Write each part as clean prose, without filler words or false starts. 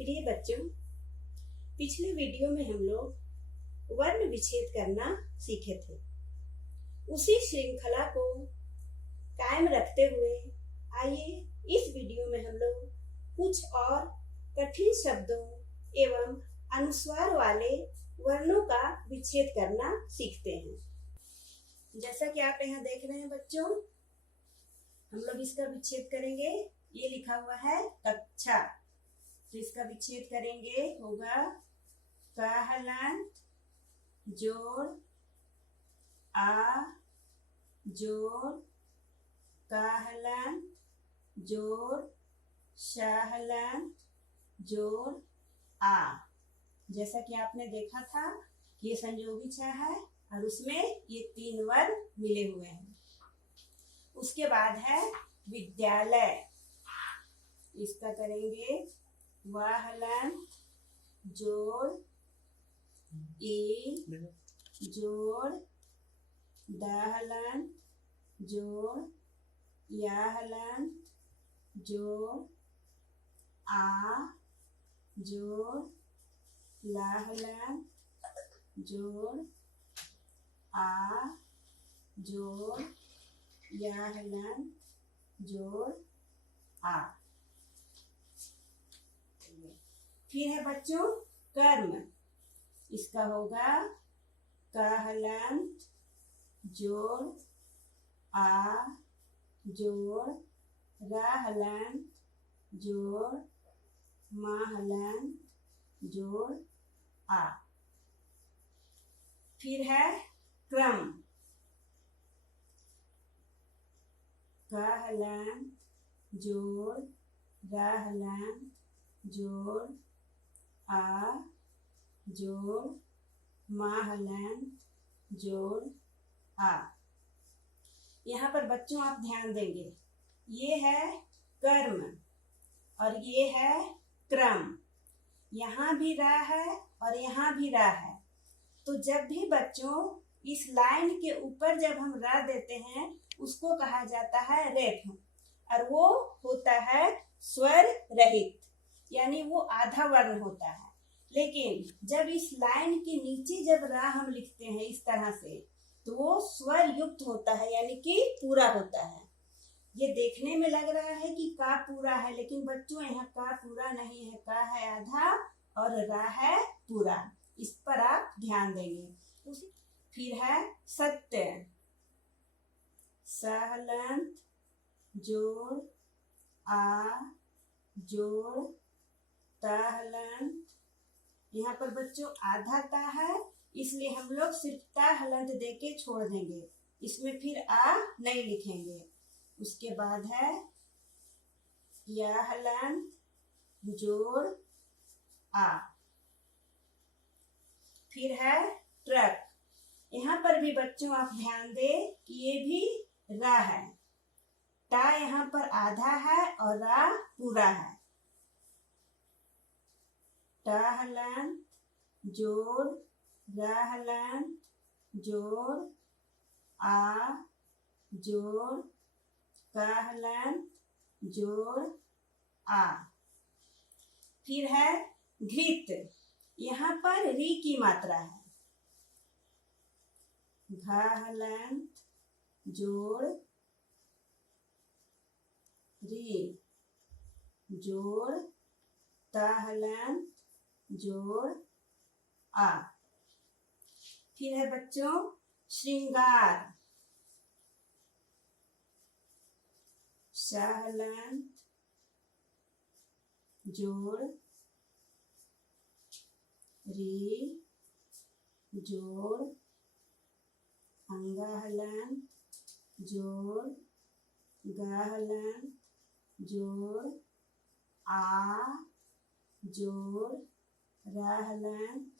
प्रिय बच्चों, पिछले वीडियो में हम लोग वर्ण विच्छेद करना सीखे थे। उसी श्रृंखला को कायम रखते हुए आइए इस वीडियो में हम लोग कुछ और कठिन शब्दों एवं अनुस्वार वाले वर्णों का विच्छेद करना सीखते हैं। जैसा कि आप यहाँ देख रहे हैं बच्चों, हम लोग इसका विच्छेद करेंगे। ये लिखा हुआ है कक्षा, तो इसका विच्छेद करेंगे, होगा क हलंत जोड़ आ जोड़ क हलंत जोड़ श हलंत जोड़ आ। जैसा कि आपने देखा था, ये संयोगी छ है और उसमें ये 3 वर्ण मिले हुए हैं। उसके बाद है विद्यालय, इसका करेंगे व हलंत जोड़ ई जोड़ द हलंत जोड़ य हलंत जोड़ आ जोड़ ल हलंत जोड़ आ जोड़ य हलंत जोड़ आ। फिर है बच्चों कर्म, इसका होगा क हलंत जोड़ आ जोड़ र हलंत जोड़ म हलंत जोड़ आ। फिर है क्रम, क हलंत जोड़ र हलंत जोड़ आ जोड़ म हलंत जोड़ आ। यहाँ पर बच्चों आप ध्यान देंगे, ये है कर्म और ये है क्रम। यहाँ भी रा है और यहाँ भी रा है। तो जब भी बच्चों इस लाइन के ऊपर जब हम रा देते हैं, उसको कहा जाता है रेफ, और वो होता है स्वर रहित, यानी वो आधा वर्ण होता है। लेकिन जब इस लाइन के नीचे जब रा हम लिखते हैं इस तरह से, तो वो स्वर युक्त होता है, यानी कि पूरा होता है। ये देखने में लग रहा है कि का पूरा है, लेकिन बच्चों यहाँ का पूरा नहीं है, का है आधा और रा है पूरा। इस पर आप ध्यान देंगे। फिर है सत्य, स हलंत जोड़ आ जोड़ त हलंत। यहाँ पर बच्चों आधा ता है, इसलिए हम लोग सिर्फ ता हलंत देके छोड़ देंगे, इसमें फिर आ नहीं लिखेंगे। उसके बाद है य हलंत जोड़ आ। फिर है ट्रक, यहाँ पर भी बच्चों आप ध्यान दें कि ये भी रा है, टा यहाँ पर आधा है और रा पूरा है। ट हलंत जोड़ र हलंत जोड़ आ जोड़ क हलंत जोड़ आ। फिर है घृत, यहाँ पर री की मात्रा है, घ हलंत जोड़ री जोड़ त हलंत जोड़ आ। फिर है बच्चों श्रृंगार, श हलंत जोड़ री जोड़ अंग हलंत जोड़ ग हलंत जोड़ आ जोड़ र हलंत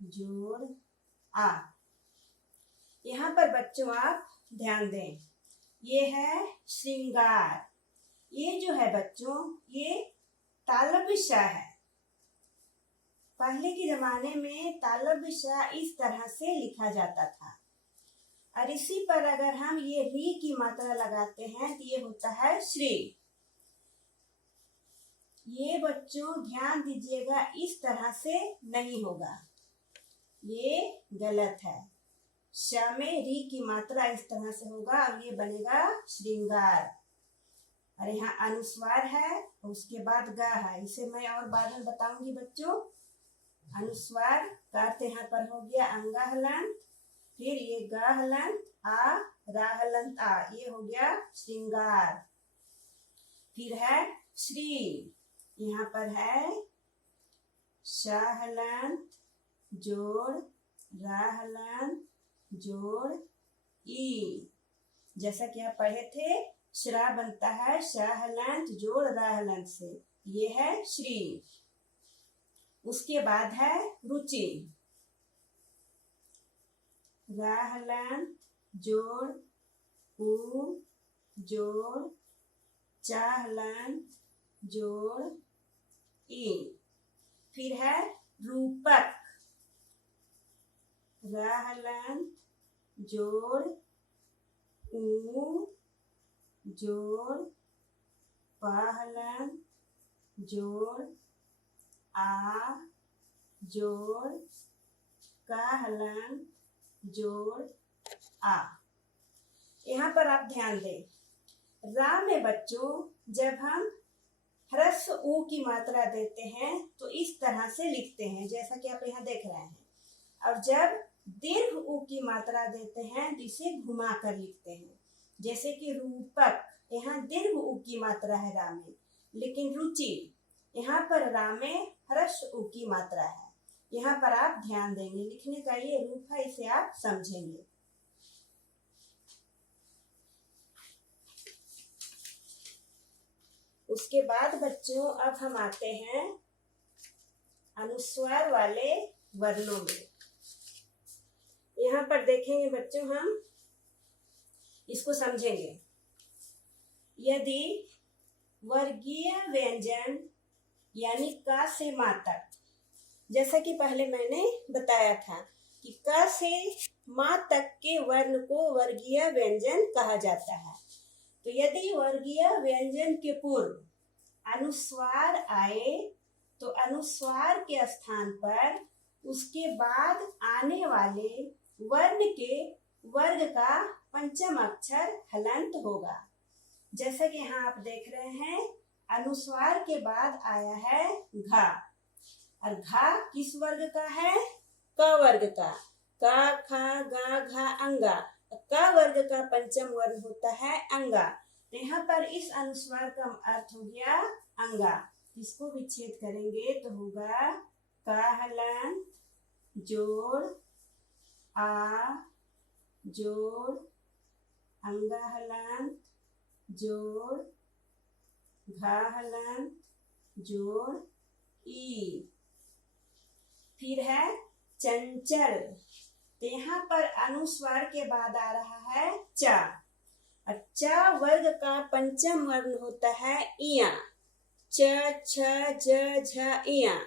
जोड़ आ। यहाँ पर बच्चों आप ध्यान दें, ये है श्रृंगार। ये जो है बच्चों, ये तालव्य श है। पहले के जमाने में तालव्य श इस तरह से लिखा जाता था, और इसी पर अगर हम ये री की मात्रा लगाते हैं तो ये होता है श्री। ये बच्चों ध्यान दीजिएगा, इस तरह से नहीं होगा, ये गलत है। श में री की मात्रा इस तरह से होगा और ये बनेगा श्रृंगार। और यहाँ अनुस्वार है और उसके बाद ग है, इसे मैं और बाद में बताऊंगी बच्चों। अनुस्वार का अर्थ यहाँ पर हो गया अंगा हलंत, फिर ये ग हलंत आ, रा हलंत आ, ये हो गया श्रृंगार। फिर है श्री, यहाँ पर है श हलंत जोड़ रा हलंत जोड़ ई। जैसा कि आप पढ़े थे, श्रा बनता है श हलंत जोड़ रा हलंत से, ये है श्री। उसके बाद है रुचि, रा हलंत जोड़ उ जोड़ चा हलंत जोड़ ई। फिर है रूपक, रा हलंत जोड़ ऊ जोड़ पा हलंत जोड़ आ जोड़ का हलंत जोड़ आ। यहाँ पर आप ध्यान दें, रा में बच्चों जब हम ह्रस्व ऊ की मात्रा देते हैं तो इस तरह से लिखते हैं, जैसा कि आप यहाँ देख रहे हैं। और जब दीर्घ ऊ की मात्रा देते हैं तो इसे घुमा कर लिखते हैं, जैसे कि रूपक, यहाँ दीर्घ ऊ की मात्रा है रा में, लेकिन रुचि यहाँ पर रा में ह्रस्व ऊ की मात्रा है। यहाँ पर आप ध्यान देंगे, लिखने का ये रूप है, इसे आप समझेंगे। उसके बाद बच्चों अब हम आते हैं अनुस्वार वाले वर्णों में। यहाँ पर देखेंगे बच्चों, हम इसको समझेंगे। यदि वर्गीय व्यंजन यानी क से मा तक, जैसा कि पहले मैंने बताया था कि क से मा तक के वर्ण को वर्गीय व्यंजन कहा जाता है। तो यदि वर्गीय व्यंजन के पूर्व अनुस्वार आए तो अनुस्वार के स्थान पर उसके बाद आने वाले वर्ण के वर्ग का पंचम अक्षर हलंत होगा। जैसा कि यहाँ आप देख रहे हैं, अनुस्वार के बाद आया है घा, और घा किस वर्ग का है? क वर्ग का। का खा गा घा अंगा, क वर्ग का पंचम वर्ण होता है अंगा। तो यहाँ पर इस अनुस्वार का अर्थ हो गया अंगा। इसको विच्छेद करेंगे तो होगा का हलंत जोड़ आ जोड़ अंगा हलंत जोड़ घा हलंत जोड़ ई। फिर है चंचल, तो यहाँ पर अनुस्वार के बाद आ रहा है चा, और चा वर्ग का पंचम वर्ण होता है इया, च छ ज झ इया।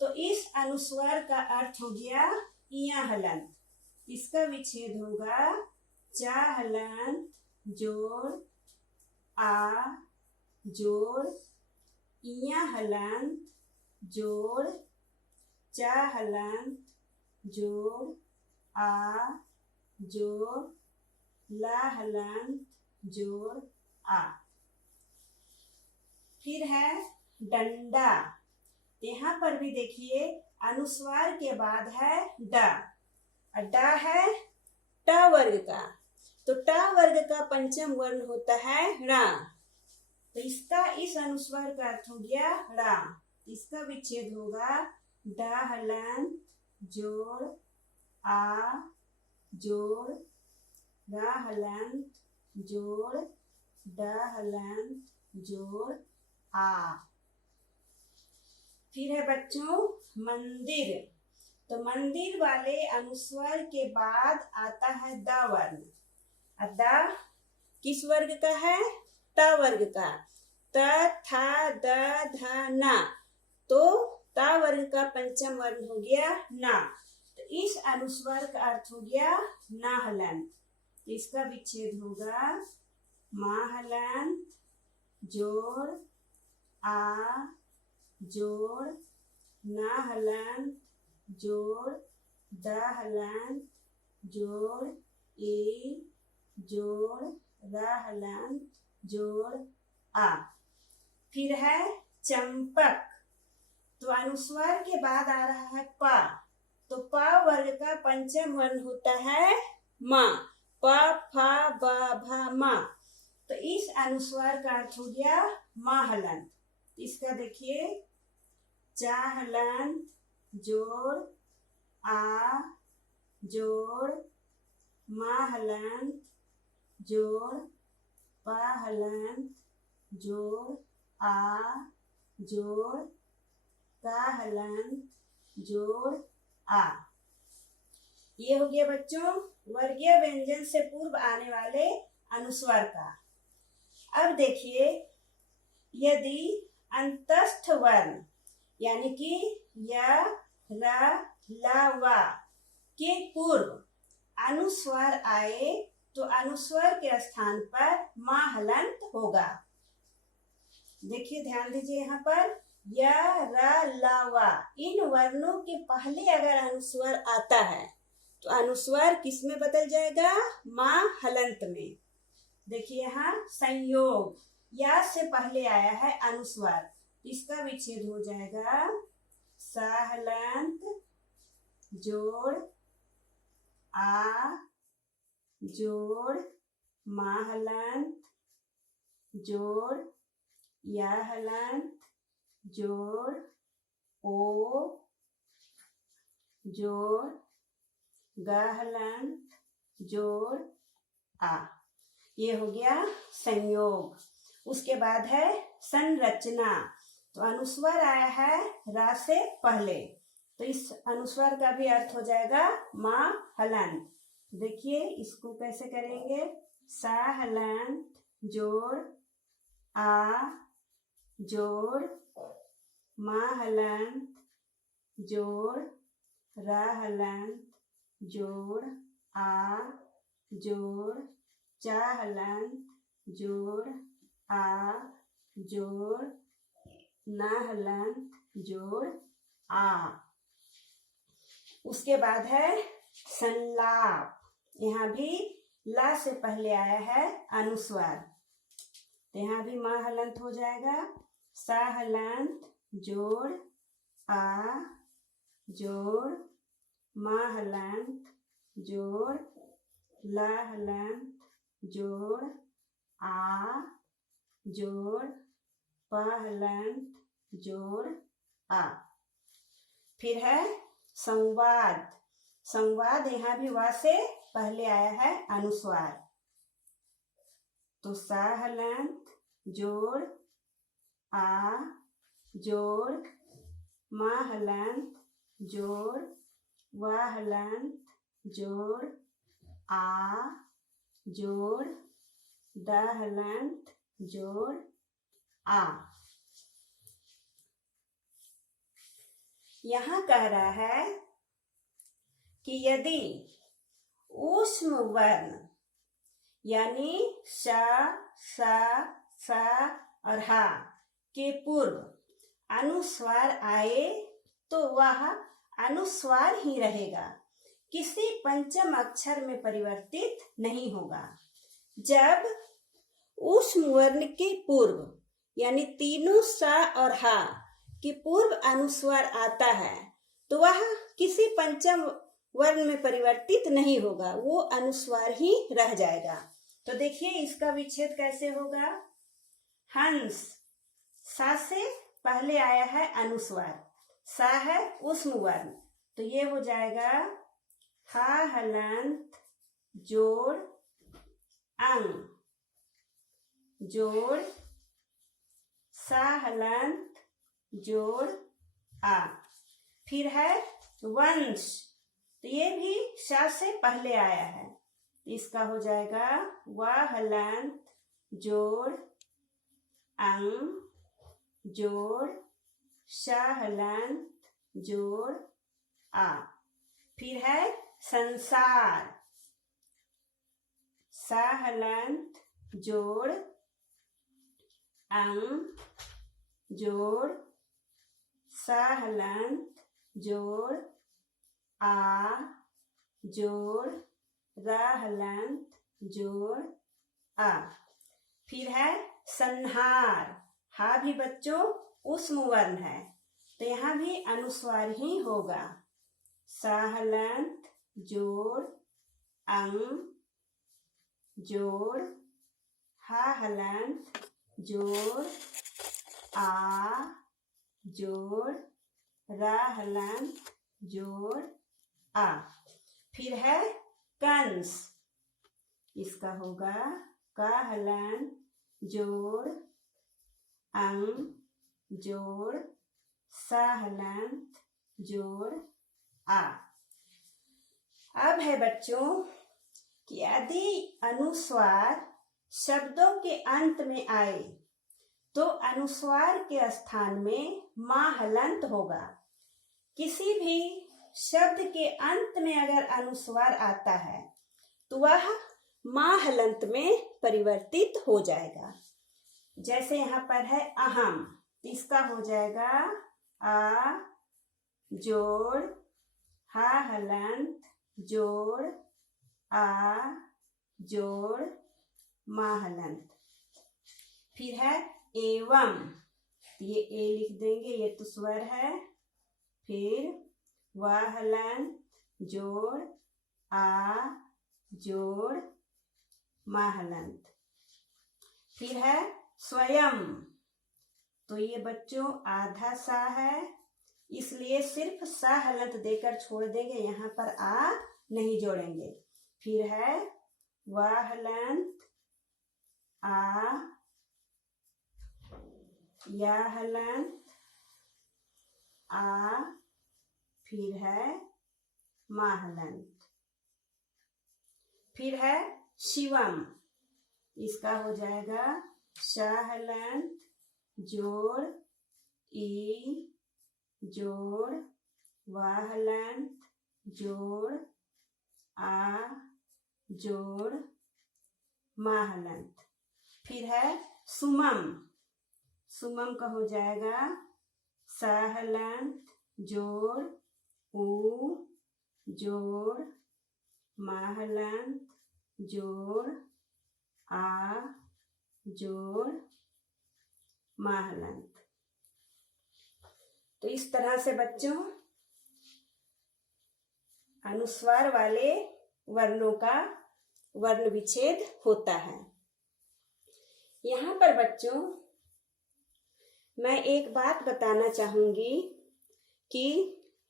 तो इस अनुस्वार का अर्थ हो गया इया हलंत। इसका विच्छेद होगा चा हलंत जोड़ आ जोड़ इया हलंत जोड़ चा हलंत जोड़ आ जोड़ ला हलंत जोड़ आ। फिर है डंडा, यहाँ पर भी देखिए अनुस्वार के बाद है ड, ड है ट वर्ग का, तो ट वर्ग का पंचम वर्ण होता है रा। तो इसका इस अनुस्वार का अर्थ हो गया रा। इसका विच्छेद होगा ड हलंत जोड़ आ जोड़ रा हलंत जोड़ ड हलंत जोड़ आ। फिर है बच्चों मंदिर, तो मंदिर वाले अनुस्वार के बाद आता है द वर्ण। द किस वर्ग का है? त वर्ग का। त था द ध ना, तो त वर्ग का पंचम वर्ण हो गया ना। तो इस अनुस्वार का अर्थ हो गया ना हलंत। इसका विच्छेद होगा मा हलंत जोड़ आ जोड़ ना हलन जोड़ द हलन जोड़ ए जोड़ र हलन जोड़ आ। फिर है चंपक, तो अनुस्वार के बाद आ रहा है प, तो प वर्ग का पंचम वर्ण होता है म। प फ ब भ म, तो इस अनुस्वार का अर्थ हो गया म हलंत। इसका देखिए च हलंत जोड़ आ जोड़ म हलंत जोड़ प हलंत जोड़ आ जोड़ क हलंत जोड़ आ। ये हो गया बच्चों वर्गीय व्यंजन से पूर्व आने वाले अनुस्वार का। अब देखिए यदि अंतस्थ वर्ण यानी कि य र ल व के पूर्व अनुस्वार आए तो अनुस्वार के स्थान पर म हलंत होगा। देखिए ध्यान दीजिए यहाँ पर य र ल व इन वर्णों के पहले अगर अनुस्वार आता है तो अनुस्वार किस में बदल जाएगा? म हलंत में। देखिए यहाँ संयोग या से पहले आया है अनुस्वार, इसका विच्छेद हो जाएगा स हलंत जोड़ आ जोड़ म हलंत जोड़ या हलंत जोड़ ओ जोड़ ग हलंत जोड़ आ। ये हो गया संयोग। उसके बाद है संरचना, तो अनुस्वार आया है रा से पहले, तो इस अनुस्वार का भी अर्थ हो जाएगा म हलंत। देखिए इसको कैसे करेंगे, स हलंत जोड़ आ जोड़ म हलंत जोड़ र हलंत जोड़ आ जोड़ च हलंत जोड़ आ जोड़ न हलंत जोड़ आ। उसके बाद है संलाप, यहाँ भी ला से पहले आया है अनुस्वार, तो यहाँ भी म हलंत हो जाएगा। स हलंत जोड़ आ जोड़ म हलंत जोड़ ल हलंत जोड़ आ जोड़ प हलंत जोड़ आ। फिर है संवाद, संवाद यहाँ भी वा से पहले आया है अनुस्वार, तो स हलंत जोड़ आ जोड़ म हलंत जोड़ व हलंत जोड़ आ जोड़ द हलंत जोड़ आ। यहाँ कह रहा है कि यदि ऊष्म वर्ण यानी श स स और हा के पूर्व अनुस्वार आए तो वह अनुस्वार ही रहेगा, किसी पंचम अक्षर में परिवर्तित नहीं होगा। जब ऊष्म वर्ण के पूर्व यानी तीनों स और हा के पूर्व अनुस्वार आता है तो वह किसी पंचम वर्ण में परिवर्तित नहीं होगा, वो अनुस्वार ही रह जाएगा। तो देखिए इसका विच्छेद कैसे होगा। हंस, सा से पहले आया है अनुस्वार, सा है ऊष्म वर्ण, तो ये हो जाएगा हा हलंत जोड़ अंग जोड़ सा हलंत जोड़ आ। फिर है वंश, तो ये भी श से पहले आया है, इसका हो जाएगा व हलंत जोड़ अंग जोड़ श हलंत जोड़ आ। फिर है संसार, स हलंत जोड़ अंग जोड़ सा हलंत जोड़ आ जोड़ रा हलंत जोड़ आ। फिर है संहार। हा भी बच्चों उष्म वर्ण है, तो यहाँ भी अनुस्वार ही होगा। सा हलंत जोड़ अंग जोड़ हा हलंत जोड़ आ जोड़ रा हलंत जोड़ आ। फिर है कंस। इसका होगा का हलंत जोड़ अंग जोड़ सा हलंत जोड़ आ। अब है बच्चों कि यदि अनुस्वार शब्दों के अंत में आए तो अनुस्वार के स्थान में मां हलंत होगा। किसी भी शब्द के अंत में अगर अनुस्वार आता है तो वह मां हलंत में परिवर्तित हो जाएगा। जैसे यहाँ पर है अहम, इसका हो जाएगा आ जोड़ हा हलंत जोड़ आ जोड़ मां हलंत। फिर है एवं, ये ए लिख देंगे, ये तो स्वर है। फिर वा हलंत जोड़ आ जोड़ मां हलंत। फिर है स्वयं, तो ये बच्चों आधा सा है, इसलिए सिर्फ सा हलंत देकर छोड़ देंगे, यहाँ पर आ नहीं जोड़ेंगे। फिर है वा हलंत आ या हलंत आ। फिर है मां हलंत। फिर है शिवम, इसका हो जाएगा शा हलंत जोड़ ई जोड़ वा हलंत जोड़ आ जोड़ मां हलंत। फिर है सुमम, सुमम का हो जाएगा सा हलंत जोड़ ऊ जोड़ मां हलंत जोड़ आ जोड़ मां हलंत। तो इस तरह से बच्चों अनुस्वार वाले वर्णों का वर्ण विच्छेद होता है। यहाँ पर बच्चों मैं एक बात बताना चाहूंगी कि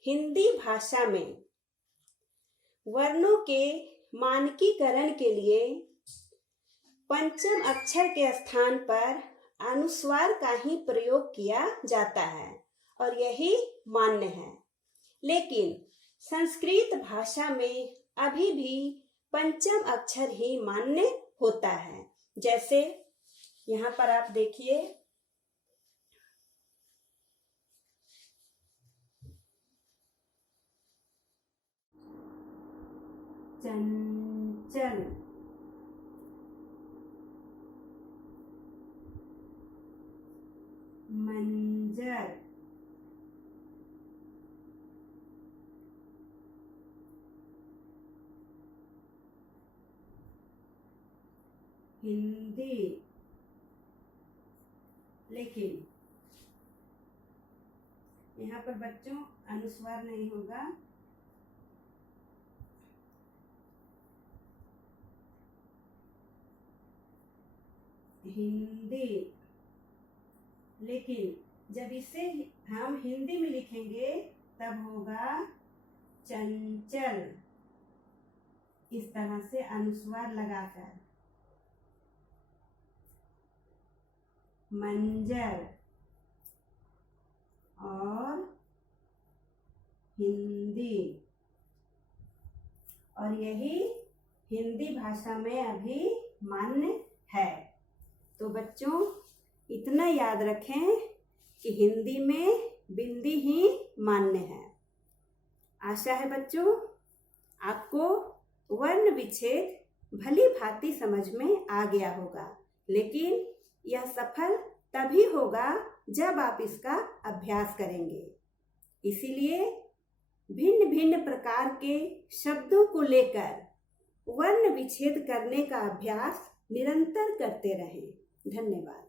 हिंदी भाषा में वर्णों के मानकीकरण के लिए पंचम अक्षर के स्थान पर अनुस्वार का ही प्रयोग किया जाता है और यही मान्य है। लेकिन संस्कृत भाषा में अभी भी पंचम अक्षर ही मान्य होता है। जैसे यहाँ पर आप देखिए, चंचल, मंजर, हिंदी। लेकिन यहाँ पर बच्चों अनुस्वार नहीं होगा। हिंदी, लेकिन जब इसे हम हिंदी में लिखेंगे तब होगा चंचल, इस तरह से अनुस्वार लगाकर। मंजर और हिंदी, और यही हिंदी भाषा में अभी मान्य है। तो बच्चों इतना याद रखें कि हिंदी में बिंदी ही मान्य है। आशा है बच्चों आपको वर्ण विच्छेद भली भांति समझ में आ गया होगा, लेकिन यह सफल तभी होगा जब आप इसका अभ्यास करेंगे। इसीलिए भिन्न भिन्न प्रकार के शब्दों को लेकर वर्ण विच्छेद करने का अभ्यास निरंतर करते रहें। धन्यवाद।